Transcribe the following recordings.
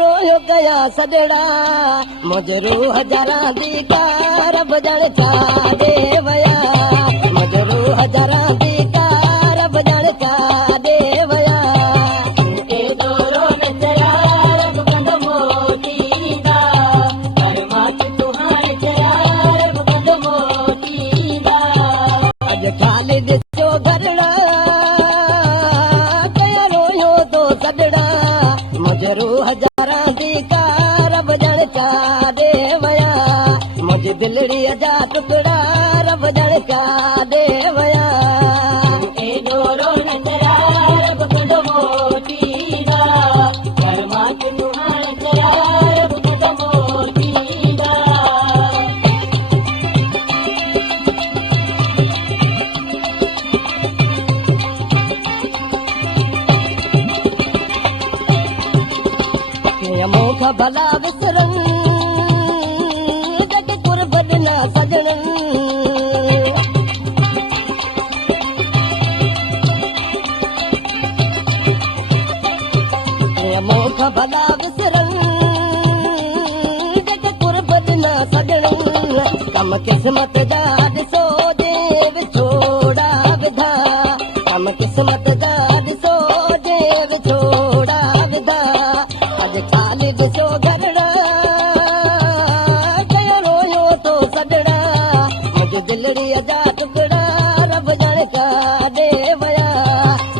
रोयो गया सजड़ा मुझ रूह जरा दी कार बजण चा दे वया मुझ रूह जरा दी कार बजण चा दे वया के दोरो में तेरा रब कंद मोतीदा परमात तुहारे तेरा रब कंद मोतीदा अज खालिद जो घरड़ा कया रोयो दो सजड़ा मुझ रूह जरा दी कार बजण चा दे वया मुझ दिलड़ी जा टुकड़ा रब जण चा दे वया ए दोरो न तेरा रब कंद मोतीदा परमात तुहारे तेरा रब कंद मोतीदा मोख भला विसरन जग कुर्बत न सजणन मोख भला विसरन जग कुर्बत न सजणन कम किस्मत जा ॾिसो जे विछोड़ा विधा कम किस्मत जा ॾिसो जे विछोड़ा विधा अॼु खालिद जो घरड़ा कया रोयो तो सजड़ा मुझ दिलड़ीअ जा टुकड़ा रब ॼण चा दे वया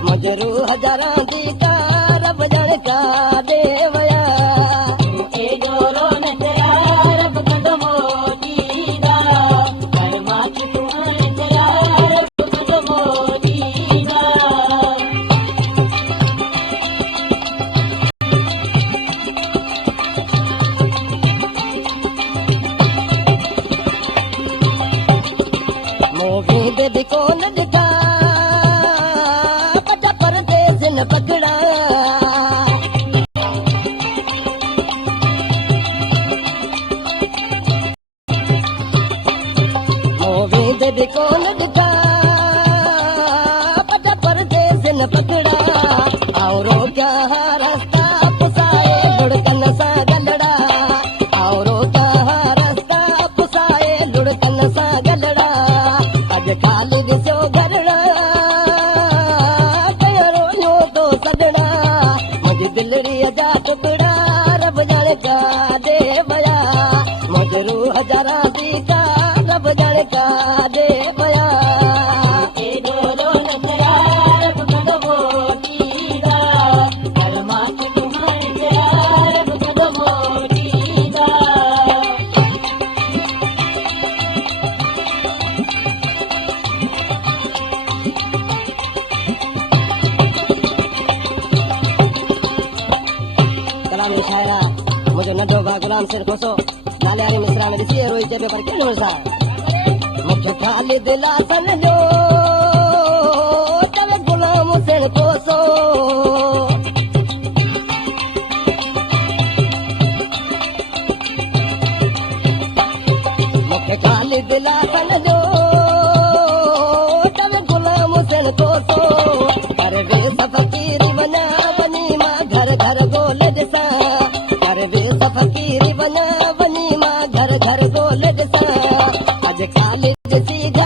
मुझ रूह जरा दी का रब ॼण चा दे वया ए दोरो न तेरा रब कंद मोतीदा परमात तुहारे तेरा रब कंद मोतीदा मोगी दे कोन दिखा पटा परदेस न पकड़ा मोगी दे कोन दिखा पटा परदेस न पकड़ा औरो क्या रास्ता पुसाए लुड़कन सा गलड़ा औरो क्या रास्ता पुसाए लुड़कन सा गलड़ा अॼु खालिद जो घरड़ा कया रोयो तो सजड़ा मुझ दिलड़ीअ जा टुकड़ा रब ॼण चा दे वया मुझ रूह जरा दी का रब ॼण चा दे वया ए दोरो न तेरा रब कंद मोतीदा परमात तुहारे तेरा रब कंद मोतीदा कलाम लिखाया मुझे नंढो भाउ गुलाम सिर खोसो नाले वारी मिसरा में ॾिसी रोई चए पियो पर कहिड़ो सा मुझो खालिद लासन जो